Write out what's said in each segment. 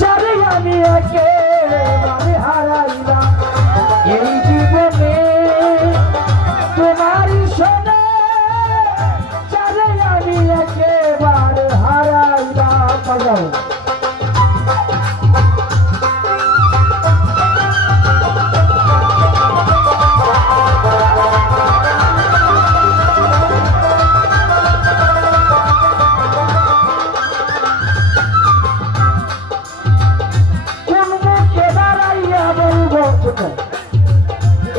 যারে আমি একেবারে হারাইলাম এই জীবনে তোমারই শোনে, যারে আমি একেবারে হারাইলাম।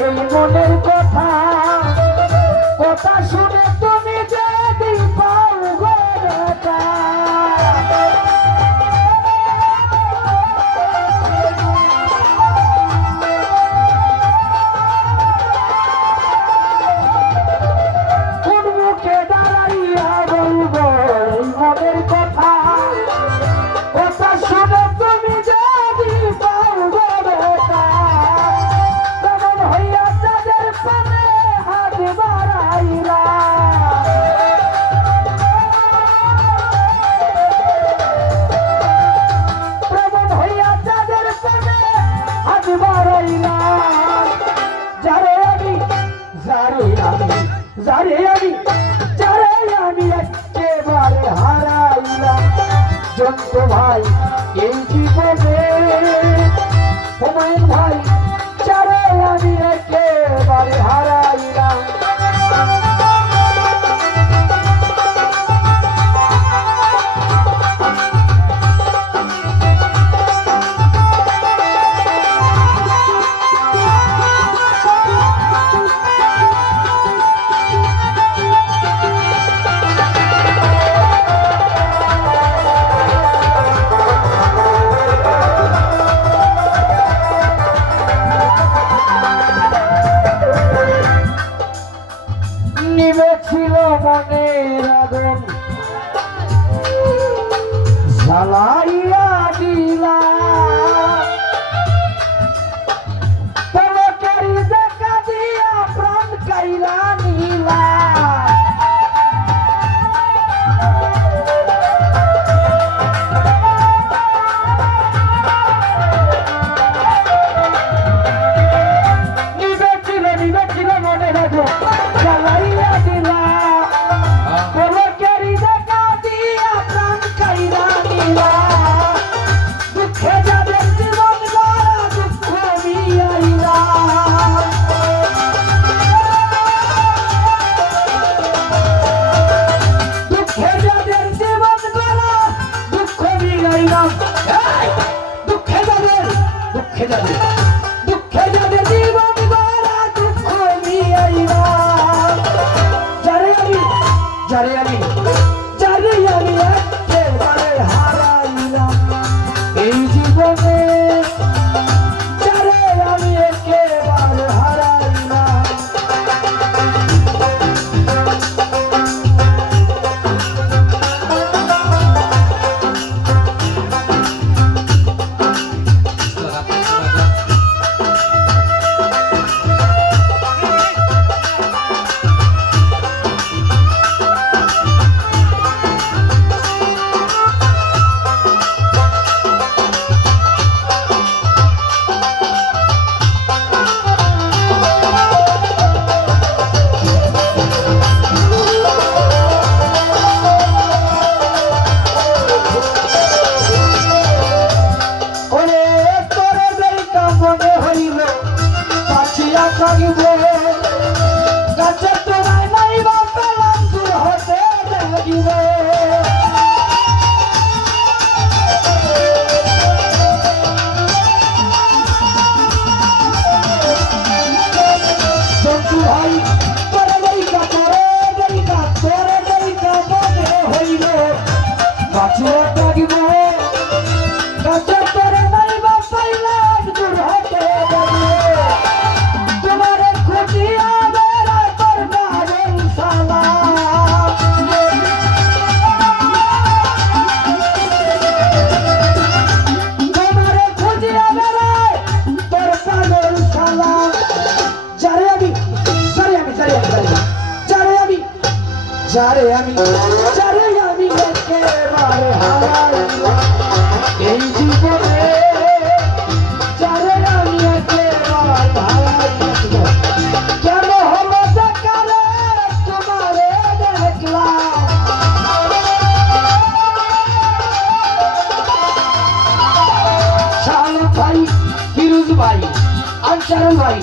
এই মনের কথা কথা শুনে তুমি যদি পাও গো বেটা, কোন মুখে দাঁড়াইয়া বলবো এই মনের কথা কথা শুনে তুমি যদি পাও গো বেটা, যারে আমি একেবারে হারাইলাম জন্ত ভাই এই জীবনে, হুমায়ুন ভাই যারে আমি একেবারে হারাইলাম। নিবেছিল মনের আগুন জ্বালাইয়া দিলা, পলকেরই দেখা দিয়া প্রাণ কাইলা নিলা, নিবেছিল মনের আগুন জ্বালাইয়া দিলা, পলকেরই দেখা দিয়া প্রাণ কাইলা নিলা, দুঃখে যাদের জীবন গড়া দুঃখ মিলাইলা, দুঃখে যাদের জীবন গড়া দুঃখ মিলাইলাম, দুঃখে যাদের দুঃখে যাদের দুঃখে যাদের জীবন গড়া দুঃখ মিলাইলাম, যারে আমি একেবারে হারাইলাম এই জীবনে, যারে আমি একেবারে হারাইলাম। গাছের তোরাই নাই বা পেলাম দূর হতে লাগিব, জন্তু ভাই তোরে দেখা মনে হইল বাঁচিয়া থাকিব, গাছের তোরে নাই বা পাইলাম দূর হতে যারে আমি একেবারে হারাইলাম। চারণ ভাই